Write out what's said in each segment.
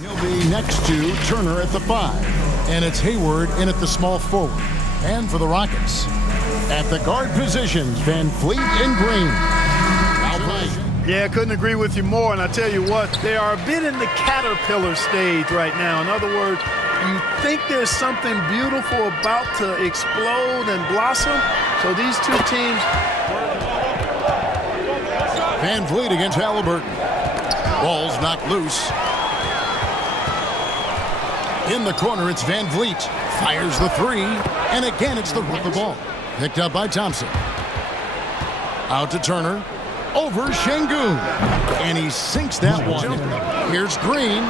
He'll be next to Turner at the 5. And it's Hayward in at the small forward. And for the Rockets, at the guard positions, Van Fleet and Green. Yeah, couldn't agree with you more. And I tell you what, they are a bit in the caterpillar stage right now. In other words, you think there's something beautiful about to explode and blossom. So these two teams. Van Fleet against Halliburton. Ball's knocked loose. In the corner, it's Van Vliet. Fires the 3. And again, it's the ball. Picked up by Thompson. Out to Turner. Over Şengün. And he sinks that one. Here's Green.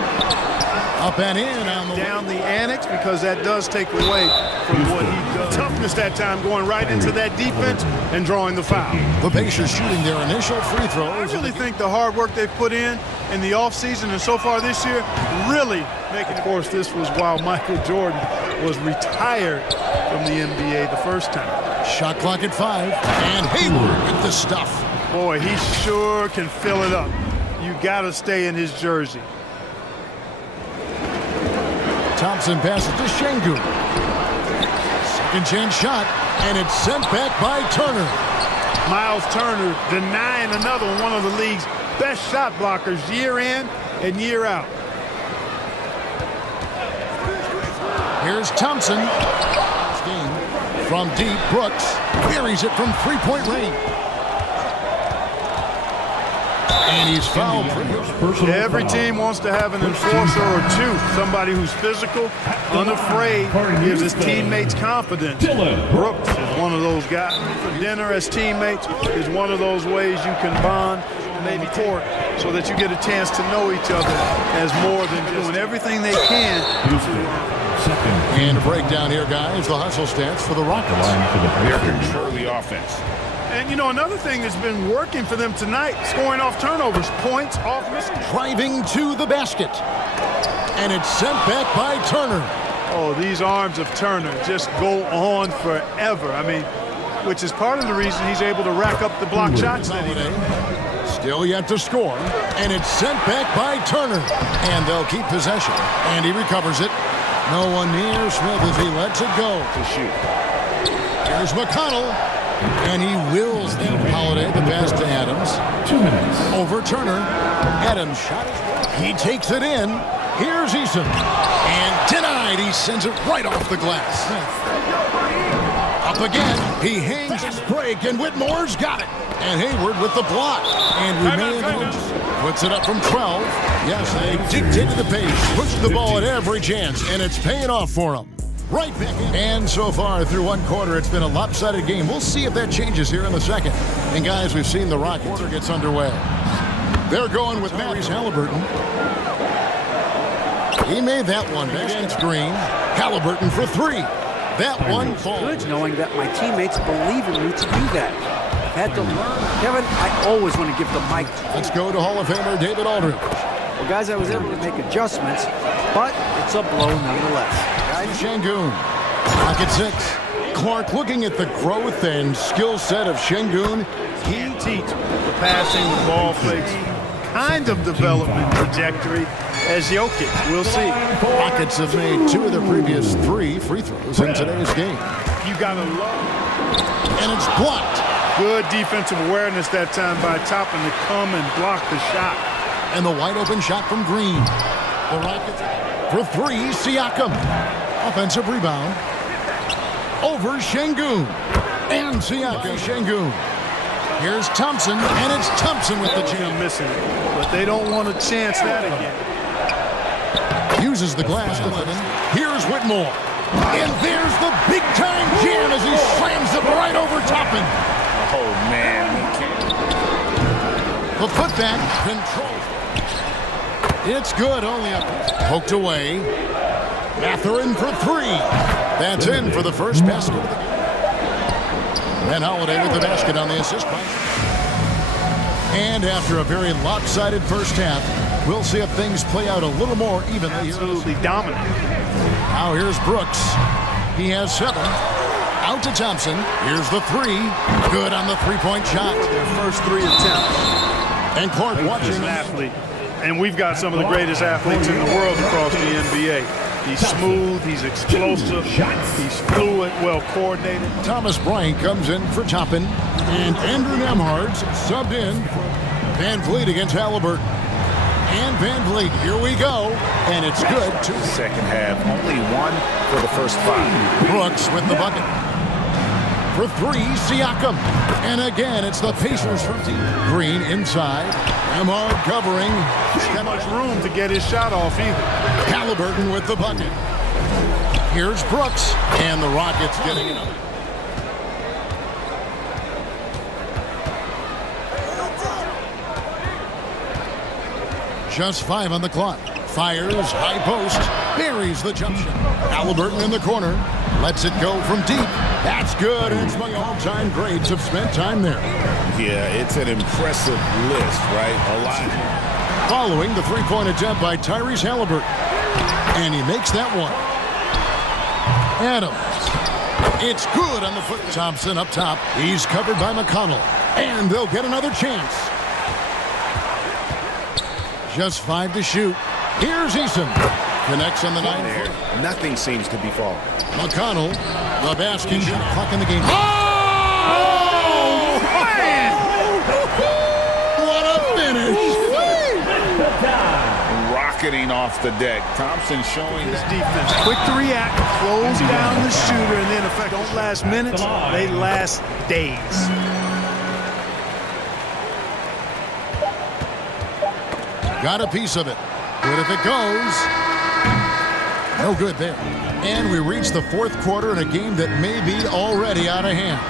Up and in on the down the annex, because that does take away from what he does. Toughness that time, going right into that defense and drawing the foul. The Pacers shooting their initial free throws. I really think the hard work they've put in the offseason and so far this year really making. Of course, this was while Michael Jordan was retired from the NBA the first time. Shot clock at 5. And Hayward with the stuff. Boy, he sure can fill it up. You got to stay in his jersey. Thompson passes to Şengün. Second chance shot, and it's sent back by Turner. Miles Turner denying another one of the league's best shot blockers year in and year out. Here's Thompson. From deep, Brooks buries it from three-point range. And he's fouled. Every team wants to have an enforcer or two, somebody who's physical, unafraid, gives his teammates confidence. Brooks is one of those guys. For dinner as teammates is one of those ways you can bond, maybe court, so that you get a chance to know each other as more than just doing everything they can. And a breakdown here, guys. The hustle stats for the Rockets. They're control the offense. And, you know, another thing that's been working for them tonight, scoring off turnovers, points off missing. Driving to the basket. And it's sent back by Turner. Oh, these arms of Turner just go on forever. I mean, which is part of the reason he's able to rack up the block shots that he does. Still yet to score. And it's sent back by Turner. And they'll keep possession. And he recovers it. No one near Smith as he lets it go to shoot. Here's McConnell. And he wills them. Holiday, the pass to Adams. 2 minutes. Over Turner. Adams shot. He takes it in. Here's Eason. And denied. He sends it right off the glass. Up again. He hangs his break, and Whitmore's got it. And Hayward with the block. And remains. Puts it up from 12. Yes, they dictated the pace. Pushed the ball at every chance, and it's paying off for them. Right back in. And so far through one quarter, it's been a lopsided game. We'll see if that changes here in the second. And guys, we've seen the Rockets. Quarter gets underway. They're going with Maurice Halliburton. He made that one back against Green. Halliburton for 3. That one falls. Good knowing that my teammates believe in me to do that. Had to learn. Kevin, I always want to give the mic. Let's go to Hall of Famer David Aldridge. Well, guys, I was able to make adjustments, but it's a blow nonetheless. Şengün. Pocket 6. Clark looking at the growth and skill set of Şengün. He teaches the passing, the ball fakes, kind of development trajectory as Jokic. We'll see. Rockets have made 2 of their previous 3 free throws in today's game. You got to love. And it's blocked. Good defensive awareness that time by Toppin to come and block the shot. And the wide open shot from Green. The Rockets for 3. Siakam. Offensive rebound. Over Şengün. And Siakam. Şengün. Here's Thompson, and it's Thompson with the jam. Missing it, but they don't want to chance that again. Uses the glass to let in. Here's Whitmore. And there's the big-time jam as he slams it right over Toppin. Oh, man. The putback control. It's good, only up. Poked away. Mathurin for 3. That's in for the first basket of the game. And Holiday with the basket on the assist by. And after a very lopsided first half, we'll see if things play out a little more evenly. Absolutely dominant. Now here's Brooks. He has 7. Out to Thompson. Here's the 3. Good on the three-point shot. Their first 3 attempts. And Clark watching. An athlete. And we've got some of the greatest athletes in the world across the NBA. He's smooth, he's explosive, he's fluid, well coordinated. Thomas Bryant comes in for Toppin, and Andrew Nemhard's subbed in for Van Vliet against Halliburton. And Van Vliet, here we go, and it's good. Second half, only one for the first 5. Brooks with the bucket. For 3, Siakam. And again, it's the Pacers from deep. Green inside. Nemhard covering. He's got much room to get his shot off either. Halliburton with the bucket. Here's Brooks, and the Rockets getting another. Just 5 on the clock. Fires, high post, buries the jump shot. Halliburton in the corner, lets it go from deep. That's good, and it's my all-time greats have spent time there. Yeah, it's an impressive list, right? A lot. Following the three-point attempt by Tyrese Halliburton. And he makes that one. Adams. It's good on the foot. Thompson up top. He's covered by McConnell. And they'll get another chance. Just 5 to shoot. Here's Eason. Connects on the 9. Nothing seems to be falling. McConnell. The basket shot. Clock in the game. Oh, man! What a finish. Rocketing off the deck. Thompson showing His defense quick to react, close down the shooter, and then if they don't last minutes, they last days. Got a piece of it. Good if it goes. No good there. And we reach the 4th quarter in a game that may be already out of hand.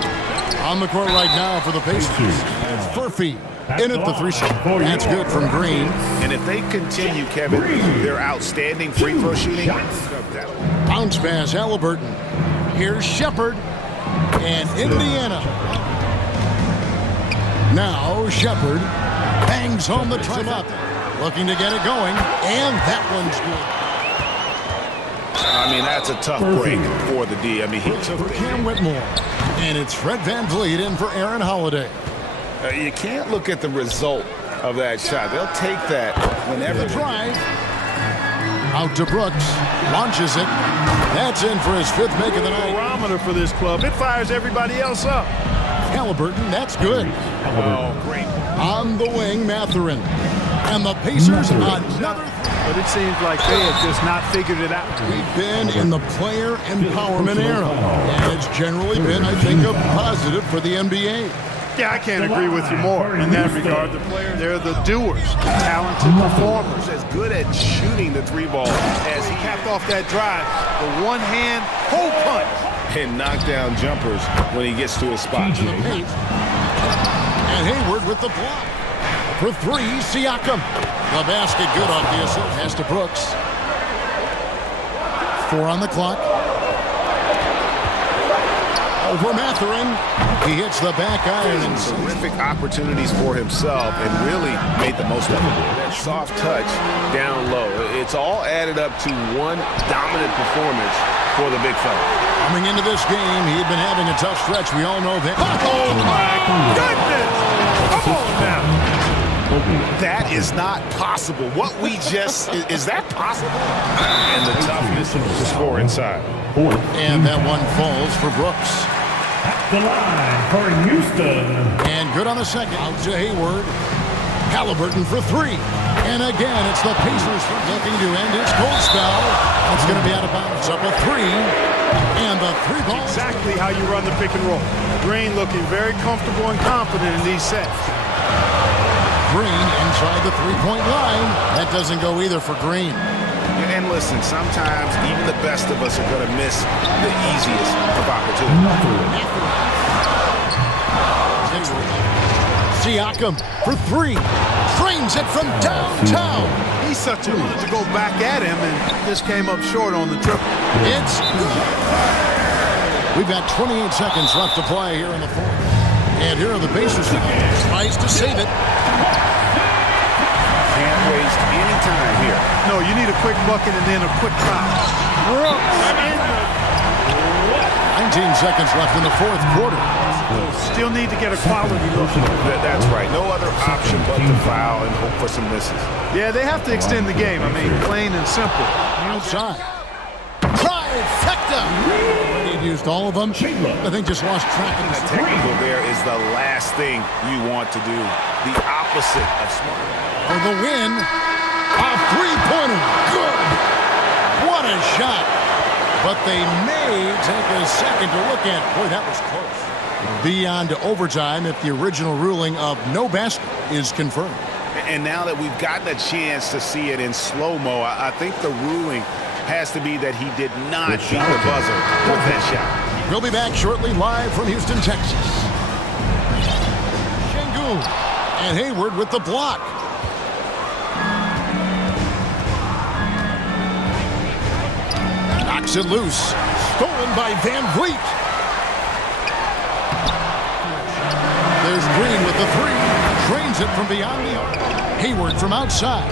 On the court right now for the Pacers. It's Furphy. In at the 3 shot. That's good from Green. And if they continue, Kevin, their outstanding free throw shooting. Bounce pass, Halliburton. Here's Shepard. And Indiana. Now Shepard bangs home the trim up. Looking to get it going. And that one's good. I mean, that's a tough break for the D. I mean, he took for Cam Whitmore. And it's Fred Van Vliet in for Aaron Holiday. You can't look at the result of that shot. They'll take that whenever. The drive. Out to Brooks. Launches it. That's in for his 5th make of the night. Barometer for this club. It fires everybody else up. Halliburton, that's good. Oh, great. On the wing, Mathurin. And the Pacers, another. But it seems like they have just not figured it out. We've been in the player empowerment era. And it's generally been, I think, a positive for the NBA. Yeah, I can't agree with you more in that regard. The players, they're the doers, talented performers. As good at shooting the 3-ball As he capped off that drive, the one-hand hole punch. and knock down jumpers when he gets to his spot. And Hayward with the block. For 3, Siakam. The basket good off the assist. Pass to Brooks. 4 on the clock. Over Mathurin. He hits the back iron. And Terrific opportunities for himself and really made the most of it. That soft touch down low. It's all added up to one dominant performance for the big fella. coming into this game, he had been having a tough stretch. We all know that. Oh, my goodness! Come on now. That is not possible. What we just, is that possible? And the toughness to score inside. And that one falls for Brooks. At the line for Houston. And good on the second. Out to Hayward. Halliburton for 3. And again, it's the Pacers looking to end his cold spell. It's going to be out of bounds. Up a 3. And the 3 ball. Exactly how you run the pick and roll. Green looking very comfortable and confident in these sets. Green inside the 3-point line. That doesn't go either for Green. And listen, sometimes even the best of us are going to miss the easiest of opportunities. Siakam for 3. Frames it from downtown. He's such a wanted to go back at him and just came up short on the triple. It's good. We've got 28 seconds left to play here in the fourth. And here are the Pacers. Tries to save it. Can't waste any time here. No, you need a quick bucket and then a quick foul. 19 seconds left in the fourth quarter. Still need to get a quality look. That's right. No other option but to foul and hope for some misses. Yeah, they have to extend the game. I mean, plain and simple. Outside. Trifecta. He'd used all of them. I think just lost track of The technical there is the last thing you want to do. The opposite of smart. for the win. A three-pointer. Good. What a shot. But they may take a second to look at. Boy, that was close. Beyond overtime if the original ruling of no basket is confirmed. And now that we've gotten a chance to see it in slow-mo, I think the ruling has to be that he did not beat the buzzer with that shot. We'll be back shortly live from Houston, Texas. Şengün and Hayward with the block. Knocks it loose. Stolen by Van Vliet. There's Green with the three. Drains it from beyond the arc. Hayward from outside.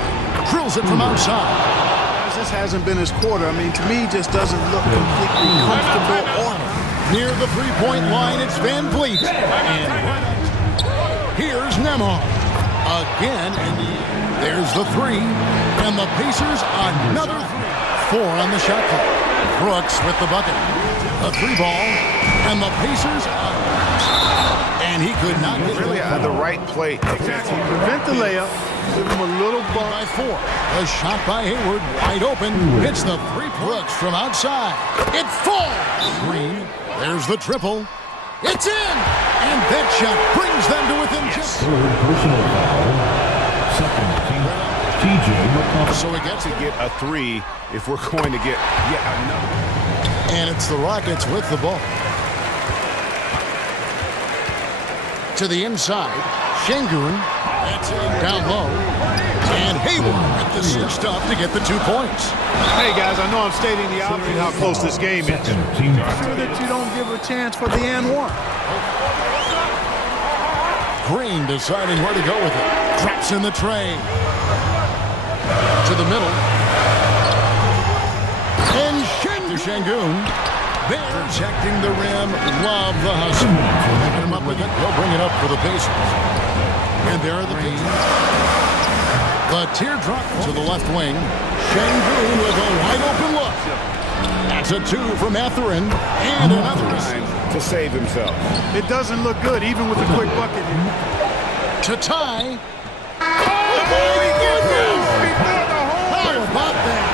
Drills it from outside. This hasn't been his quarter. I mean, to me, just doesn't look completely comfortable or Near the three-point line, it's Van Vliet. And here's Nembhard. Again, and there's the three. And the Pacers, another three. 4 on the shot clock. Brooks with the bucket. A three ball. And the Pacers, and he could not get Really the right play. prevent the layup. Give him a little bump. by 4. A shot by Hayward, wide open. Hits the three. Brooks from outside. It falls. Green. There's the triple. It's in. And that shot brings them to within just. Third personal foul. Second, TJ McConnell. So it gets To get a three if we're going to get yet another. And it's the Rockets with the ball. To the inside. Şengün. That's it. Down low. And Hayward with the stuff to get the 2 points. Hey, guys, I know I'm stating the obvious how close this game is. Team Sure that you don't give a chance for the and one. Green deciding where to go with it. Drops in the tray. To the middle. And Şengün. They're protecting the rim. Love the hustle. Picking him up with it. He'll bring it up for the Pacers. And there are the Pacers. The teardrop to the left wing. Şengün with a wide open look. That's a 2 from Mathurin. And another Time to save himself. It doesn't look good, even with a quick bucket here. to tie. How about that?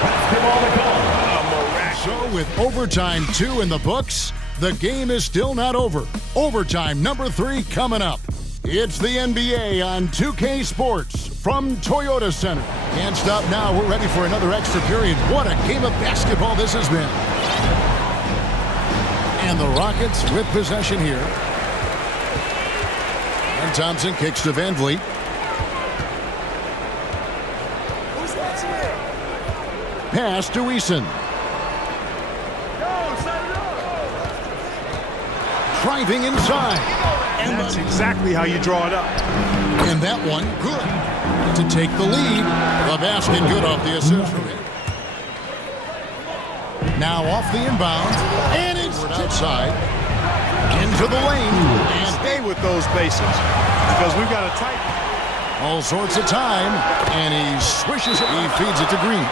So with overtime 2 in the books, the game is still not over. Overtime number 3 coming up. It's the NBA on 2K Sports from Toyota Center. Can't stop now. We're ready for another extra period. What a game of basketball this has been. And the Rockets with possession here. And Thompson kicks to Van Vliet. Pass to Eason. Driving inside. And that's exactly how you draw it up. And that one, good. To take the lead. The basket good off the assist from him. Now off the inbound. And it's outside. Into the lane. And Stay with those basics because we've got a tight. all sorts of time. And he swishes it. He feeds it to Green.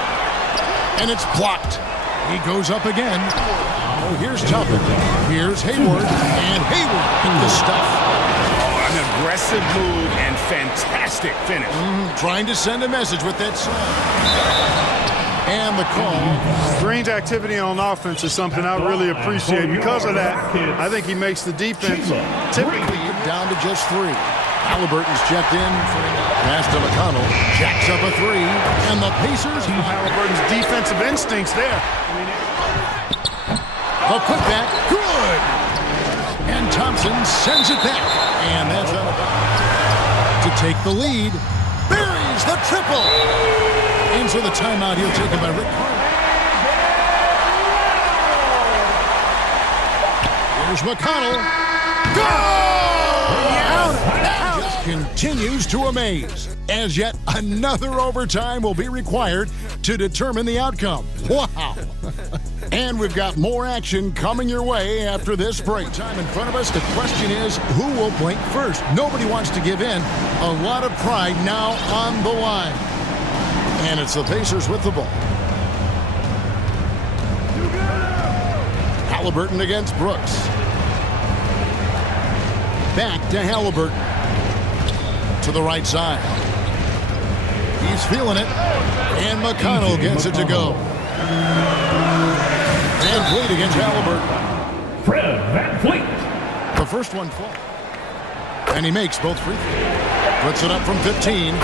And it's blocked. He goes up again. Oh, here's Tucker. Here's Hayward. And Hayward in the stuff. An aggressive move and fantastic finish. Trying to send a message with that slam. And the call. Green's activity on offense is something I really appreciate. Because of that, I think he makes the defense typically Down to just 3. Halliburton's checked in. Pass to McConnell. Jacks up a 3. And the Pacers. Halliburton's defensive instincts there. A putback. Good. And Thompson sends it back. And that's up. To take the lead. Buries the triple. Into the timeout here taken by Rick Carter. Here's McConnell. Go! Just continues to amaze. As yet another overtime will be required to determine the outcome. Wow. And we've got more action coming your way after this break. Time in front of us. The question is, who will blink first? Nobody wants to give in. A lot of pride now on the line. And it's the Pacers with the ball. Halliburton against Brooks. Back to Halliburton. To the right side. He's feeling it. And McConnell gets it to go. Van Vliet against Halliburton. Fred Van Vliet. The first one falls. And he makes both free throws. Puts it up from 15.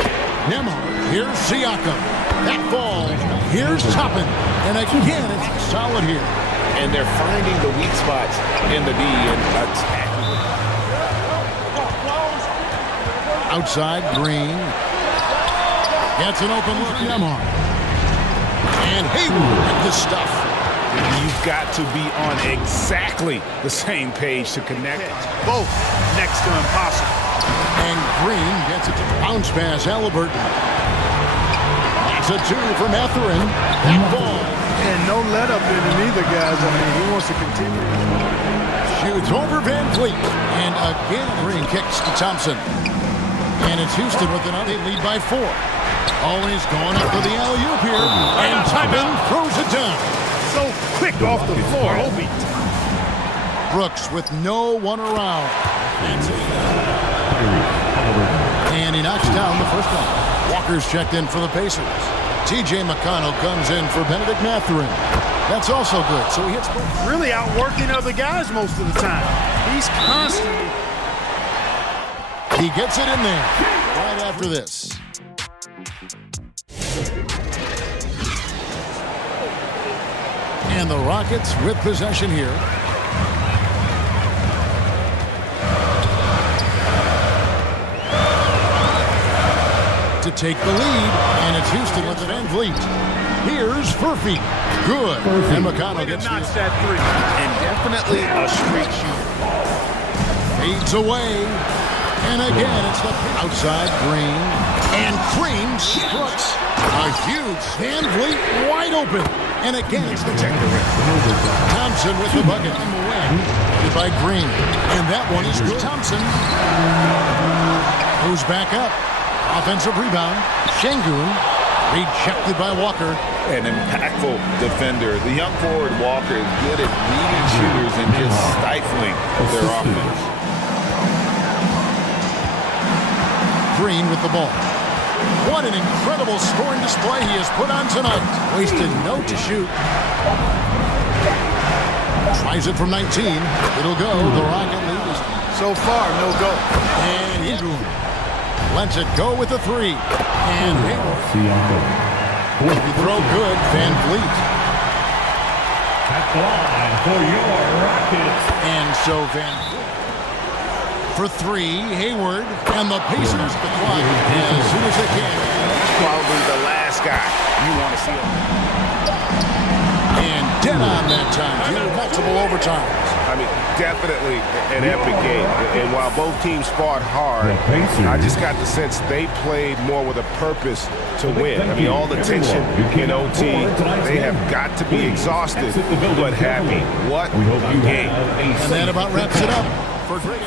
Nembhard. Here's Siakam. That falls. Here's Toppin. And again, it's solid here. And they're finding the weak spots in the D and attacking. Outside, Green. Gets an open look. Nembhard. And Hayward with the stuff. You've got to be on exactly the same page to connect. Both next to impossible. And Green gets it to bounce pass Halliburton. That's a two for Mathurin. That ball. And no let up in him either, guys. I mean, he wants to continue. Shoots over Van Vliet. And again, Green kicks to Thompson. And it's Houston with another lead by 4. Always going up for the alley-oop here. And Toppin throws it down. So quick off the floor. Obi. Brooks with no one around. And he knocks down the first one. Walker's checked in for the Pacers. TJ McConnell comes in for Benedict Mathurin. That's also good. So he hits both. Really outworking other guys most of the time. He's constantly. He gets it in there right after this. And the Rockets with possession here. To take the lead, and it's Houston with Van Vliet. Here's Furphy. Good. And McConnell gets knocks that three. And definitely a streak shooter. Fades away. And again, it's the outside Green. And Green strikes. A huge Van Vliet wide open. And again, it's the Thompson with the bucket on the wing. By Green. And that one is good. Thompson. Who's back up. Offensive rebound. Şengün. Rejected by Walker. An impactful defender. The young forward Walker is good at reading shooters and just stifling their offense. Green with the ball. What an incredible scoring display he has put on tonight. Wasted no to shoot. Tries it from 19. It'll go. The Rocket lead is So far, no go. and he lets it go with the 3. And Hayward. Throw good. Van Vliet. At the line for your Rockets. And so Van Vliet. For 3, Hayward, and the Pacers the clock as soon as they can. Probably the last guy you want to see him. And dead on that time. Multiple overtimes. I mean, definitely an epic game. And while both teams fought hard, I just got the sense they played more with a purpose to win. I mean, all the tension in OT, they have got to be exhausted, but happy. What a game. And that about wraps it up for Greg.